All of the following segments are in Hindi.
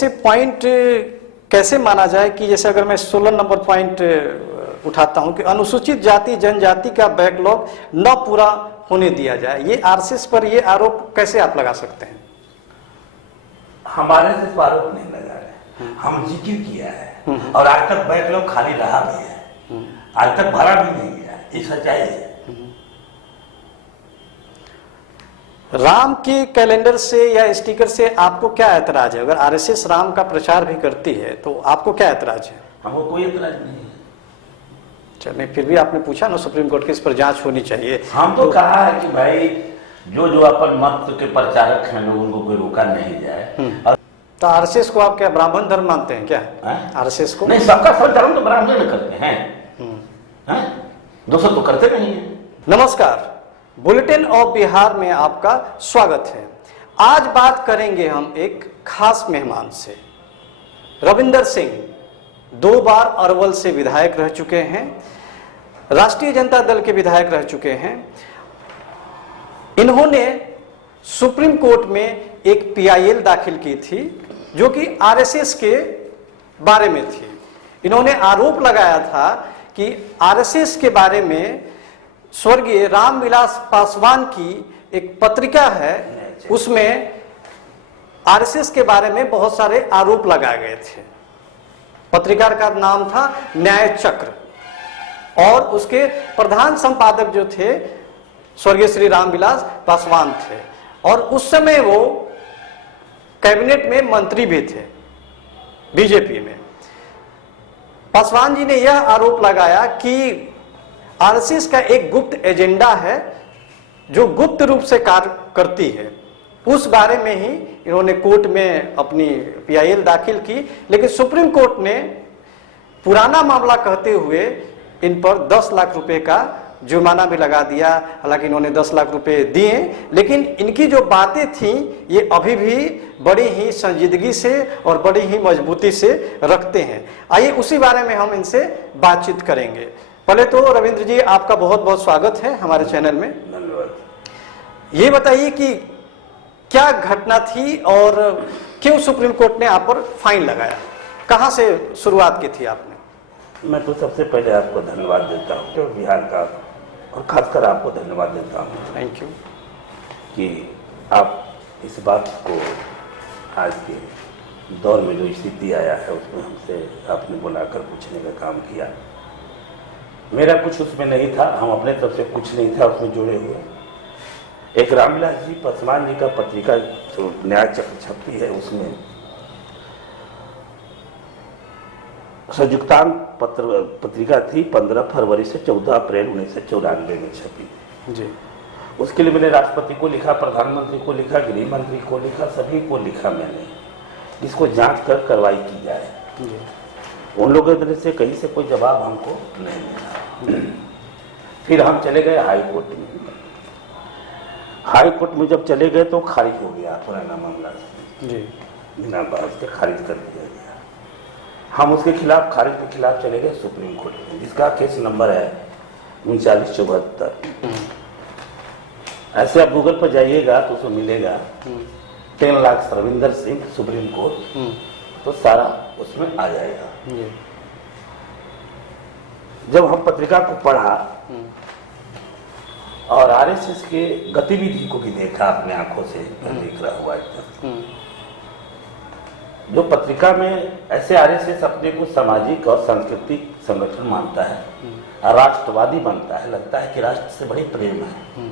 इसे पॉइंट कैसे माना जाए कि जैसे अगर मैं 16 नंबर पॉइंट उठाता हूं कि अनुसूचित जाति जनजाति का बैकलॉग न पूरा होने दिया जाए, ये आरएसएस पर ये आरोप कैसे आप लगा सकते हैं? हमारे से आरोप नहीं लगा रहे, हम जिक्र किया है और आज तक बैकलॉग खाली रहा भी है, आज तक भरा भी नहीं गया, ये सच्चाई है। राम के कैलेंडर से या स्टिकर से आपको क्या ऐतराज है? अगर आरएसएस राम का प्रचार भी करती है तो आपको क्या ऐतराज है? हमको कोई ऐतराज नहीं है। चलिए, फिर भी आपने पूछा ना सुप्रीम कोर्ट की इस पर जांच होनी चाहिए। हम तो कहा है कि भाई जो अपन मत के प्रचारक हैं लोग, उनको कोई रोका नहीं जाए। तो आरएसएस को आप क्या ब्राह्मण धर्म मानते हैं क्या? आरएसएस को नहीं, सबका सब धर्म तो ब्राह्मण करते हैं, दोस्तों तो करते नहीं है। नमस्कार, बुलेटिन ऑफ बिहार में आपका स्वागत है। आज बात करेंगे हम एक खास मेहमान से। रविंदर सिंह 2 बार अरवल से विधायक रह चुके हैं, राष्ट्रीय जनता दल के विधायक रह चुके हैं। इन्होंने सुप्रीम कोर्ट में एक पीआईएल दाखिल की थी जो कि आरएसएस के बारे में थी। इन्होंने आरोप लगाया था कि आरएसएस के बारे में स्वर्गीय रामविलास पासवान की एक पत्रिका है, उसमें आरएसएस के बारे में बहुत सारे आरोप लगाए गए थे। पत्रिका का नाम था न्याय चक्र और उसके प्रधान संपादक जो थे स्वर्गीय श्री रामविलास पासवान थे और उस समय वो कैबिनेट में मंत्री भी थे बीजेपी में। पासवान जी ने यह आरोप लगाया कि आरएसएस का एक गुप्त एजेंडा है जो गुप्त रूप से कार्य करती है। उस बारे में ही इन्होंने कोर्ट में अपनी पीआईएल दाखिल की, लेकिन सुप्रीम कोर्ट ने पुराना मामला कहते हुए इन पर 10 लाख रुपए का जुर्माना भी लगा दिया। हालांकि इन्होंने 10 लाख रुपए दिए, लेकिन इनकी जो बातें थीं ये अभी भी बड़ी ही संजीदगी से और बड़ी ही मजबूती से रखते हैं। आइए उसी बारे में हम इनसे बातचीत करेंगे। पहले तो रविंद्र जी, आपका बहुत बहुत स्वागत है हमारे चैनल में। धन्यवाद। ये बताइए कि क्या घटना थी और क्यों सुप्रीम कोर्ट ने आप पर फाइन लगाया? कहां से शुरुआत की थी आपने? मैं तो सबसे पहले आपको धन्यवाद देता हूँ जो बिहार का, और खासकर आपको धन्यवाद देता हूँ, थैंक यू, कि आप इस बात को आज के दौर में जो स्थिति आया है उसमें हमसे आपने बुलाकर पूछने का काम किया। मेरा कुछ उसमें नहीं था, हम अपने तरफ से कुछ नहीं था उसमें जुड़े हुए। एक रामविलास जी पासवान जी का पत्रिका जो न्याय चक्र छपती है उसमें संयुक्तांक पत्रिका थी, 15 फरवरी से 14 अप्रैल 1994 में छपी जी। उसके लिए मैंने राष्ट्रपति को लिखा, प्रधानमंत्री को लिखा, गृह मंत्री को लिखा, सभी को लिखा मैंने, इसको जांच कर कार्रवाई की जाए जी। उन लोगों की तरफ से कहीं से कोई जवाब हमको नहीं मिला। फिर हम चले गए हाई कोर्ट में। हाई कोर्ट में जब चले गए तो खारिज हो गया पुराना मामला जी, बिना बहस के खारिज कर दिया गया। हम उसके खिलाफ, खारिज के खिलाफ चले गए सुप्रीम कोर्ट में, जिसका केस नंबर है 3974। ऐसे आप गूगल पर जाइएगा तो उसमें मिलेगा 10 लाख रविंदर सिंह सुप्रीम कोर्ट, तो सारा उसमें आ जाएगा। जब हम पत्रिका को पढ़ा और आरएसएस के गतिविधि को भी देखा अपने आंखों से, देख रहा हुआ जो पत्रिका में ऐसे आरएसएस अपने को सामाजिक और सांस्कृतिक संगठन मानता है, राष्ट्रवादी बनता है, लगता है कि राष्ट्र से बड़ी प्रेम है,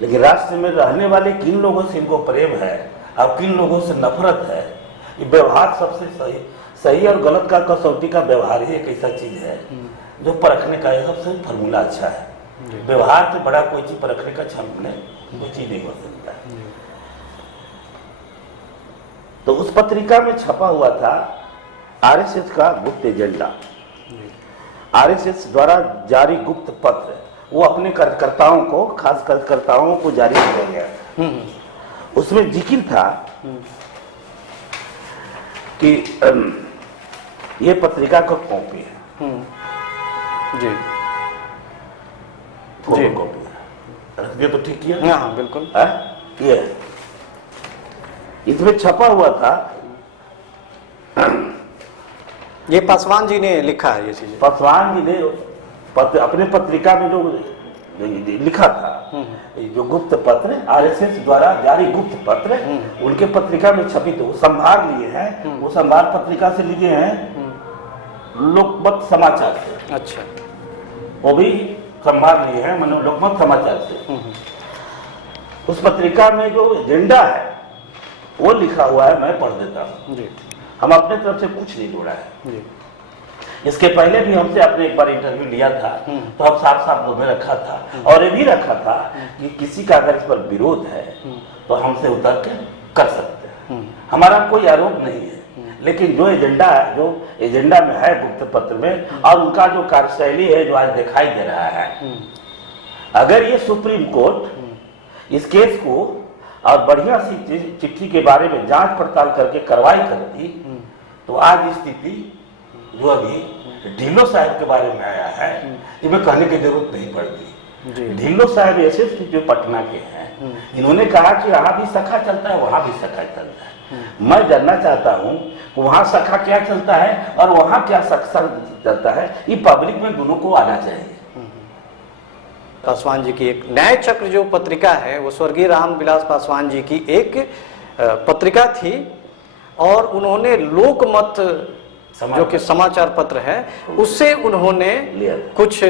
लेकिन राष्ट्र में रहने वाले किन लोगों से इनको प्रेम है और किन लोगों से नफरत है, ये व्यवहार सबसे सही और गलत का कसौटी का व्यवहार ही एक ऐसा चीज है जो परखने का सबसे फॉर्मूला अच्छा है। व्यवहार से बड़ा कोई चीज परखने का क्षमता कोई चीज नहीं हो सकता। तो उस पत्रिका में छपा हुआ था आरएसएस का गुप्त एजेंडा, आरएसएस द्वारा जारी गुप्त पत्र, वो अपने कार्यकर्ताओं को, खास कार्यकर्ताओं को जारी किया गया। उसमें जिक्र था कि ये पत्रिका का कॉपी है जी, फोटो कॉपी है, रख दिया तो ठीक किया। हाँ बिल्कुल, ये इसमें छपा हुआ था ये पासवान जी ने लिखा है ये चीज? पासवान जी ने अपने पत्रिका में जो लिखा था, जो गुप्त पत्र आरएसएस द्वारा जारी गुप्त पत्र उनके पत्रिका में छपी, तो वो संभाग लिए हैं, वो संभाग पत्रिका से लिए हैं लोकमत समाचार से। अच्छा, वो भी संभाग लिए हैं मैंने लोकमत समाचार से। उस पत्रिका में जो एजेंडा है वो लिखा हुआ है, मैं पढ़ देता हूँ जी। हम अपने तरफ से कुछ नहीं जोड़ा है जी। इसके पहले भी हमसे आपने एक बार इंटरव्यू लिया था, तो हम साफ साफ मुंह में रखा था और ये भी रखा था कि किसी का अगर इस पर विरोध है तो हमसे उतर के कर सकते हैं, हमारा कोई आरोप नहीं है। लेकिन जो एजेंडा में है गुप्त पत्र में और उनका जो कार्यशैली है जो आज दिखाई दे रहा है, अगर ये सुप्रीम कोर्ट इस केस को और बढ़िया सी चिट्ठी के बारे में जांच पड़ताल करके कार्रवाई करती तो आज स्थिति जो अभी ढिल्लो साहब के बारे में आया है इनमें कहने की जरूरत नहीं पड़ती। ढिल्लो साहब एसएसपी जो पटना के हैं, इन्होंने कहा कि यहाँ भी सखा चलता है वहां भी सखा चलता है। मैं जानना चाहता हूँ वहां सखा क्या चलता है और वहां क्या सखा चलता है, ये पब्लिक में दोनों को आना चाहिए। पासवान जी की एक न्याय चक्र जो पत्रिका है वो स्वर्गीय रामविलास पासवान जी की एक पत्रिका थी और उन्होंने लोकमत जो कि समाचार पत्र है उससे उन्होंने कुछ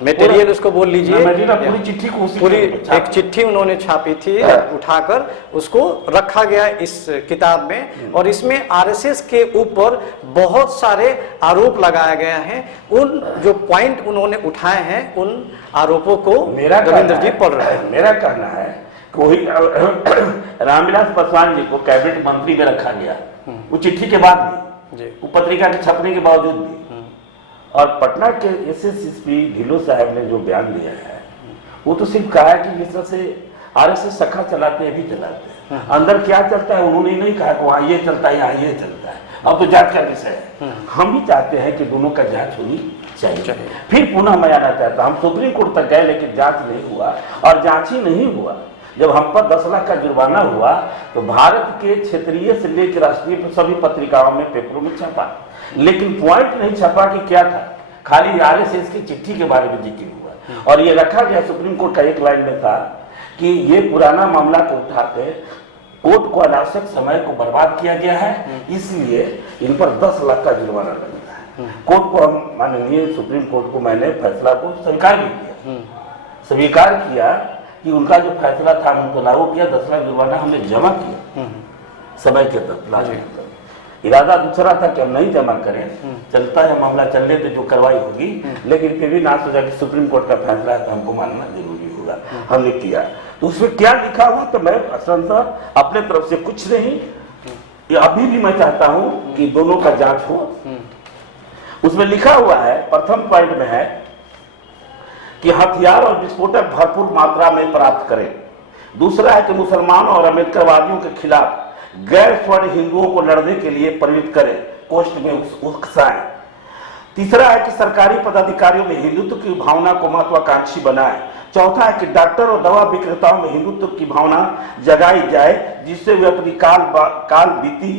मटेरियल उसको बोल लीजिए, पूरी चिट्ठी को पूरी एक चिट्ठी उन्होंने छापी थी, उठाकर उसको रखा गया इस किताब में और इसमें आरएसएस के ऊपर बहुत सारे आरोप लगाया गया है। उन जो पॉइंट उन्होंने उठाए हैं उन आरोपों को रविंद्र जी पढ़ रहे हैं। मेरा कहना है कोई रामविलास पासवान जी को कैबिनेट मंत्री में रखा गया वो चिट्ठी के बाद भी, वो पत्रिका के छपने के बावजूद भी, और पटना के एसएसपी ढिल्लो साहब ने जो बयान दिया है वो तो सिर्फ कहा है कि इस तरह से आरएसएस सखा चलाते हैं, भी चलाते हैं, अंदर क्या चलता है उन्होंने नहीं कहा कि वहाँ ये चलता है यहाँ ये चलता है। अब तो जांच का विषय है, हम भी चाहते हैं कि दोनों का जांच होनी चाहिए। फिर पुनः मैं आना चाहता हम सुप्रीम कोर्ट तक गए लेकिन जांच नहीं हुआ और जांच ही नहीं हुआ। जब हम पर 10 लाख का जुर्माना हुआ तो भारत के क्षेत्रीय से लेकर राष्ट्रीय सभी पत्रिकाओं में पेपरों में छपा, लेकिन पॉइंट नहीं छपा कि क्या था, खाली आरएसएस की चिट्ठी के बारे में जिक्र हुआ और ये रखा गया सुप्रीम कोर्ट का एक लाइन में था कि ये पुराना मामला को उठाकर कोर्ट को अनावश्यक समय को बर्बाद किया गया है, इसलिए इन पर 10 लाख का जुर्माना लगता है। कोर्ट को हम माननीय सुप्रीम कोर्ट को मैंने फैसला को स्वीकार भी किया, स्वीकार किया कि उनका जो फैसला था उनको लागू किया, 10 लाख जुर्माना हमने जमा किया समय के तहत। इरादा दूसरा था कि हम नहीं जमा करें, चलता है मामला चलने तो जो कार्रवाई होगी, लेकिन फिर भी ना सोचा कि सुप्रीम कोर्ट का फैसला है तो हमको मानना जरूरी होगा, हमने किया। तो उसमें क्या लिखा हुआ तो मैं असंतः अपने तरफ से कुछ नहीं, अभी भी मैं चाहता हूं कि दोनों का जांच हो। उसमें लिखा हुआ है, प्रथम पॉइंट में है कि हथियार और विस्फोटक भरपूर मात्रा में प्राप्त करें। दूसरा है कि मुसलमानों और अम्बेडकरवादियों के खिलाफ गैर स्वर्ण हिंदुओं को लड़ने के लिए प्रेरित करें, पोस्ट में उकसाएं। तीसरा है कि सरकारी पदाधिकारियों में हिंदुत्व की भावना को महत्वाकांक्षी बनाएं। चौथा है कि डॉक्टर और दवा विक्रेताओं में हिंदुत्व की भावना जगाई जाए, जिससे वे अपनी काल बीती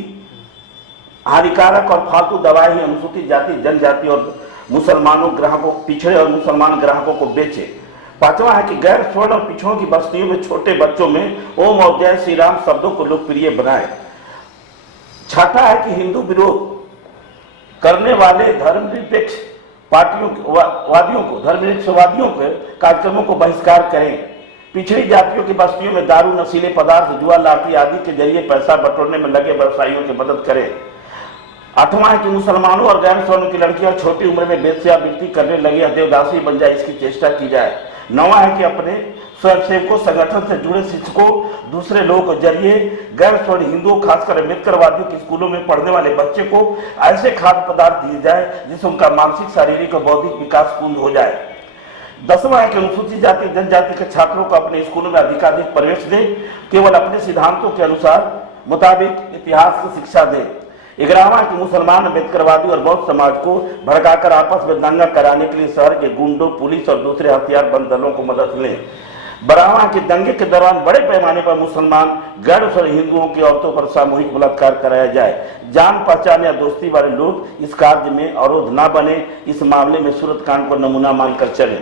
हानिकारक और फालतू दवाएं ही अनुसूचित जाति, जनजाति और मुसलमानों ग्राहकों, पिछड़े और मुसलमान ग्राहकों को बेचे। पांचवा है कि गैर स्वर्ण और पिछड़ों की बस्तियों में छोटे बच्चों में ओम और जय श्री राम शब्दों को लोकप्रिय बनाए। छठा है कि हिंदू विरोध करने वाले धर्मनिरपेक्ष वादियों के कार्यक्रमों को बहिष्कार करें। पिछड़ी जातियों की बस्तियों में दारू, नशीले पदार्थ, जुआ, लाठी आदि के जरिए पैसा बटोरने में लगे व्यवसायियों की मदद करें। आठवां है कि मुसलमानों और गैर स्वर्ण की लड़कियां छोटी उम्र में वेश्यावृत्ति करने लगे, देवदासी बन जाए, इसकी चेष्टा की जाए। नौवां है कि अपने स्वयंसेवकों, संगठन से जुड़े शिक्षकों, दूसरे लोगों के जरिए गैर स्वर्ण हिंदुओं, खासकर अम्बेडकरवादियों के स्कूलों में पढ़ने वाले बच्चे को ऐसे खाद्य पदार्थ दिए जाए जिससे उनका मानसिक, शारीरिक और बौद्धिक विकास पूर्ण हो जाए। 10वां है कि अनुसूचित जाति, जनजाति के छात्रों को अपने स्कूलों में अधिकाधिक प्रवेश दें, केवल अपने सिद्धांतों के अनुसार मुताबिक इतिहास की शिक्षा दें। 11वां कि मुसलमान, अम्बेडकरवादी और बौद्ध समाज को भड़काकर आपस में दंगा कराने के लिए शहर के गुंडों, पुलिस और दूसरे हथियारबंद दलों को मदद लें। बरावा के दंगे के दौरान बड़े पैमाने पर मुसलमान गैर मुसलमान हिंदुओं की औरतों पर सामूहिक बलात्कार कराया जाए। जान पहचान या दोस्ती वाले लोग इस कार्य में अवरोध न बने, इस मामले में सूरत कांड को नमूना मानकर चले।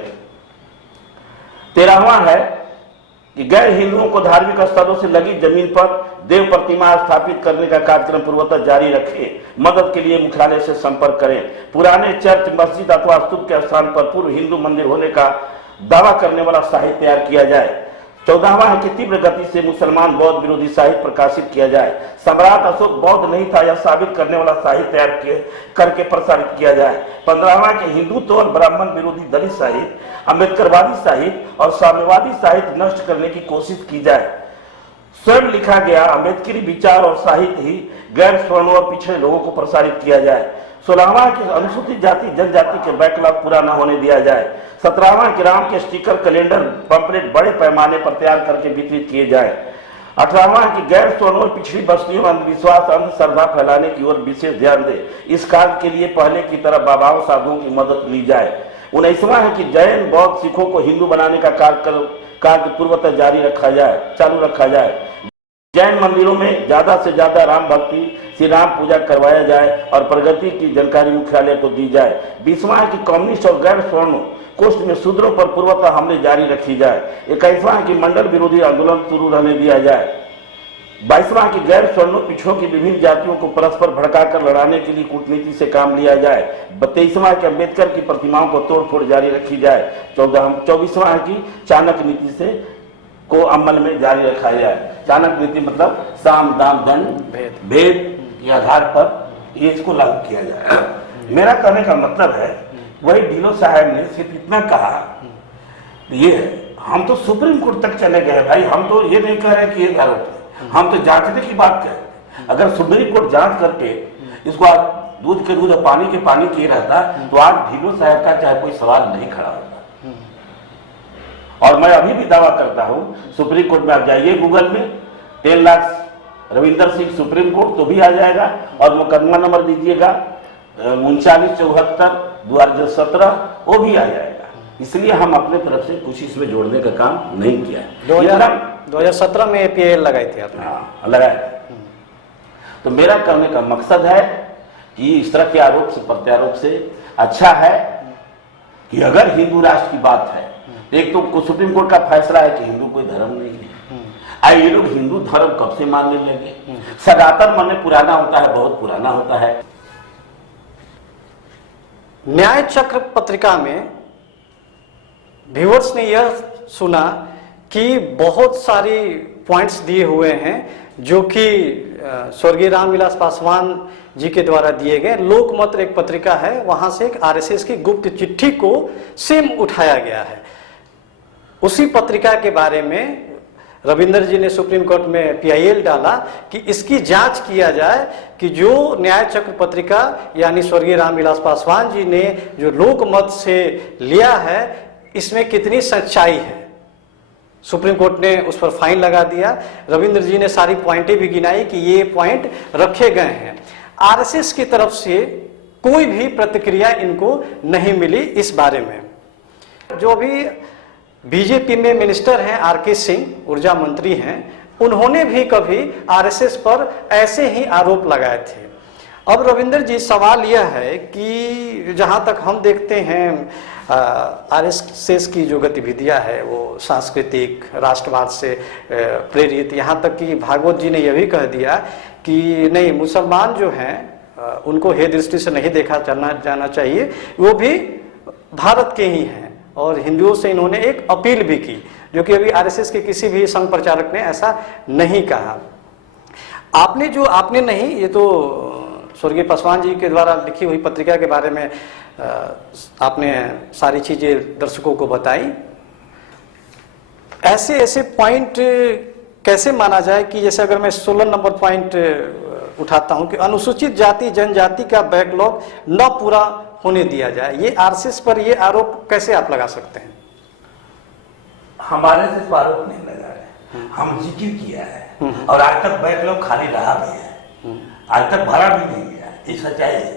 13वां है कि गैर हिंदुओं को धार्मिक स्थलों से लगी जमीन पर देव प्रतिमा स्थापित करने का कार्यक्रम पूर्वतः जारी रखे। मदद के लिए मुख्यालय से संपर्क करें। पुराने चर्च, मस्जिद अथवा स्तूप के स्थान पर पूर्व हिंदू मंदिर होने का दावा करने वाला साहित्य तैयार किया जाए। 14वां है कि तीव्र गति से मुसलमान बौद्ध विरोधी साहित्य प्रकाशित किया जाए। सम्राट अशोक बौद्ध नहीं था यह साबित करने वाला साहित्य तैयार करके प्रसारित किया जाए। 15वां के हिंदुत्व और ब्राह्मण विरोधी दलित साहित्य, अम्बेडकरवादी साहित्य और साम्यवादी साहित्य नष्ट करने की कोशिश की जाए। स्वयं लिखा गया अम्बेडकरी विचार और साहित्य ही गैर स्वर्ण और पिछड़े लोगों को प्रसारित किया जाए। 16वां के अनुसूचित जाति जनजाति के बैकलॉग पूरा न होने दिया जाए। 17वां के राम के स्टिकर, कैलेंडर, पंपलेट बड़े पैमाने पर तैयार करके वितरित किए जाए। 18वां की गैर स्वर्ण और पिछड़ी बस्तियों में अंधविश्वास, अंधश्रद्धा फैलाने की ओर विशेष ध्यान दे। इस कार्य के लिए पहले की तरह बाबाओं साधुओं की मदद ली जाए। 19वां है कि जैन, बौद्ध, सिखों को हिंदू बनाने का कार्य पूर्वतः चालू रखा जाए। जैन मंदिरों में ज्यादा से ज्यादा राम भक्ति, श्री राम पूजा करवाया जाए और प्रगति की जानकारी मुख्यालय को दी जाए। 20वां है कि कम्युनिस्ट और गैर स्वर्ण कोष्ठ में शूद्रों पर पूर्वतः हमले जारी रखी जाए। 21वां है कि मंडल विरोधी आंदोलन शुरू रहने दिया जाए। 22वां की गैर स्वर्ण पिछड़ों की विभिन्न जातियों को परस्पर भड़काकर लड़ाने के लिए कूटनीति से काम लिया जाए। 23वां की अम्बेडकर की प्रतिमाओं को तोड़फोड़ जारी रखी जाए। 24वां की चाणक्य नीति से को अमल में जारी रखा जाए। चाणक्य नीति मतलब साम दाम दंड भेद के आधार पर ये इसको लागू किया जाए। मेरा कहने का मतलब है वही ढीलो साहब ने सिर्फ इतना कहा, ये हम तो सुप्रीम कोर्ट तक चले गए भाई, हम तो ये नहीं कह रहे कि ये गलत है, हम तो जांचने की बात कह रहे। अगर सुप्रीम कोर्ट जांच करके इसको आज दूध के दूध और पानी के पानी किए रहता तो आज ढीलो साहब का चाहे कोई सवाल नहीं खड़ा होता। और मैं अभी भी दावा करता हूं, सुप्रीम कोर्ट में आप जाइए गूगल में 10 लाख रविंदर सिंह सुप्रीम कोर्ट तो भी आ जाएगा और मुकदमा नंबर दीजिएगा 3974 2017 वो भी आ जाएगा। इसलिए हम अपने तरफ से कुछ इसमें जोड़ने का काम नहीं किया। 2017 में APIL लगाई थी आपने? हाँ, लगाया। तो मेरा कहने का मकसद है कि इस तरह के आरोप से प्रत्यारोप से अच्छा है कि अगर हिंदू राष्ट्र की बात है, एक तो सुप्रीम कोर्ट का फैसला है कि हिंदू कोई धर्म नहीं है। आई ये लोग हिंदू धर्म कब से मानने लगे? सनातन माने पुराना होता है, बहुत पुराना होता है। न्याय चक्र पत्रिका में व्यूअर्स ने यह सुना कि बहुत सारी पॉइंट्स दिए हुए हैं जो कि स्वर्गीय रामविलास पासवान जी के द्वारा दिए गए। लोकमत एक पत्रिका है, वहां से एक RSS की गुप्त चिट्ठी को सेम उठाया गया है। उसी पत्रिका के बारे में रविंदर जी ने सुप्रीम कोर्ट में PIL डाला कि इसकी जांच किया जाए कि जो न्याय चक्र पत्रिका यानी स्वर्गीय रामविलास पासवान जी ने जो लोकमत से लिया है इसमें कितनी सच्चाई है। सुप्रीम कोर्ट ने उस पर फाइन लगा दिया। रविंद्र जी ने सारी पॉइंटें भी गिनाई कि ये पॉइंट रखे गए हैं। RSS की तरफ से कोई भी प्रतिक्रिया इनको नहीं मिली इस बारे में। जो भी बीजेपी में मिनिस्टर हैं RK सिंह, ऊर्जा मंत्री हैं, उन्होंने भी कभी RSS पर ऐसे ही आरोप लगाए थे। अब रविंदर जी, सवाल यह है कि जहां तक हम देखते हैं RSS की जो गतिविधियां है वो सांस्कृतिक राष्ट्रवाद से प्रेरित, यहाँ तक कि भागवत जी ने यह भी कह दिया कि नहीं, मुसलमान जो हैं उनको हे दृष्टि से नहीं देखा जाना चाहिए, वो भी भारत के ही हैं। और हिंदुओं से इन्होंने एक अपील भी की, जो कि अभी RSS के किसी भी संघ प्रचारक ने ऐसा नहीं कहा। आपने नहीं, ये तो स्वर्गीय पासवान जी के द्वारा लिखी हुई पत्रिका के बारे में आपने सारी चीजें दर्शकों को बताई। ऐसे पॉइंट कैसे माना जाए कि जैसे अगर मैं 16 नंबर पॉइंट उठाता हूं कि अनुसूचित जाति जनजाति का बैकलॉग न पूरा होने दिया जाए, ये RSS पर ये आरोप कैसे आप लगा सकते हैं? हमारे से आरोप नहीं लगा रहे, हम जिक्र किया है और आज तक बैकलॉग खाली रहा भी है, आज तक भरा भी नहीं गया, ये सच्चाई है।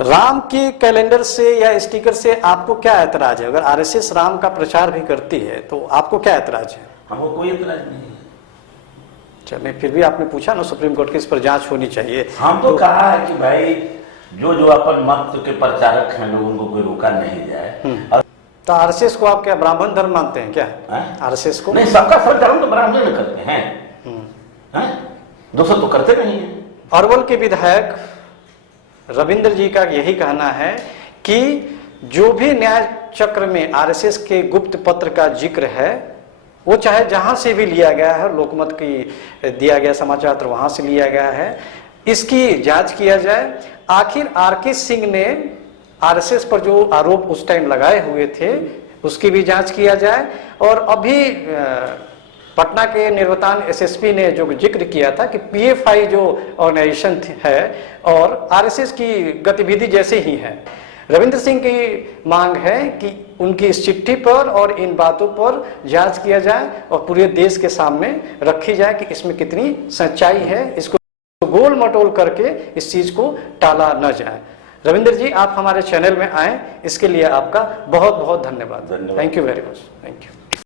राम के कैलेंडर से या स्टिकर से आपको क्या ऐतराज है? अगर आरएसएस राम का प्रचार भी करती है तो आपको क्या ऐतराज है? हमको कोई एतराज नहीं है। चलिए, फिर भी आपने पूछा ना सुप्रीम कोर्ट की इस पर जांच होनी चाहिए। हम तो कहा है कि भाई जो अपन मत के प्रचारक हैं लोग उनको कोई रोका नहीं जाए। तो आरएसएस को आप क्या ब्राह्मण धर्म मानते हैं क्या? आरएसएस को नहीं, सबका सब धर्म तो ब्राह्मण करते हैं, दूसरा तो करते नहीं है। अरवल के विधायक रविंद्र जी का यही कहना है कि जो भी न्याय चक्र में आरएसएस के गुप्त पत्र का जिक्र है वो चाहे जहां से भी लिया गया है, लोकमत की दिया गया समाचार पत्र वहां से लिया गया है, इसकी जांच किया जाए। आखिर आरके सिंह ने आरएसएस पर जो आरोप उस टाइम लगाए हुए थे उसकी भी जांच किया जाए। और अभी पटना के निर्वतान एसएसपी ने जो जिक्र किया था कि पीएफआई जो ऑर्गेनाइजेशन है और आरएसएस की गतिविधि जैसे ही है, रविंद्र सिंह की मांग है कि उनकी इस चिट्ठी पर और इन बातों पर जांच किया जाए और पूरे देश के सामने रखी जाए कि इसमें कितनी सच्चाई है, इसको गोल मटोल करके इस चीज को टाला न जाए। रविंद्र जी, आप हमारे चैनल में आए, इसके लिए आपका बहुत बहुत धन्यवाद। Thank you very much. Thank you.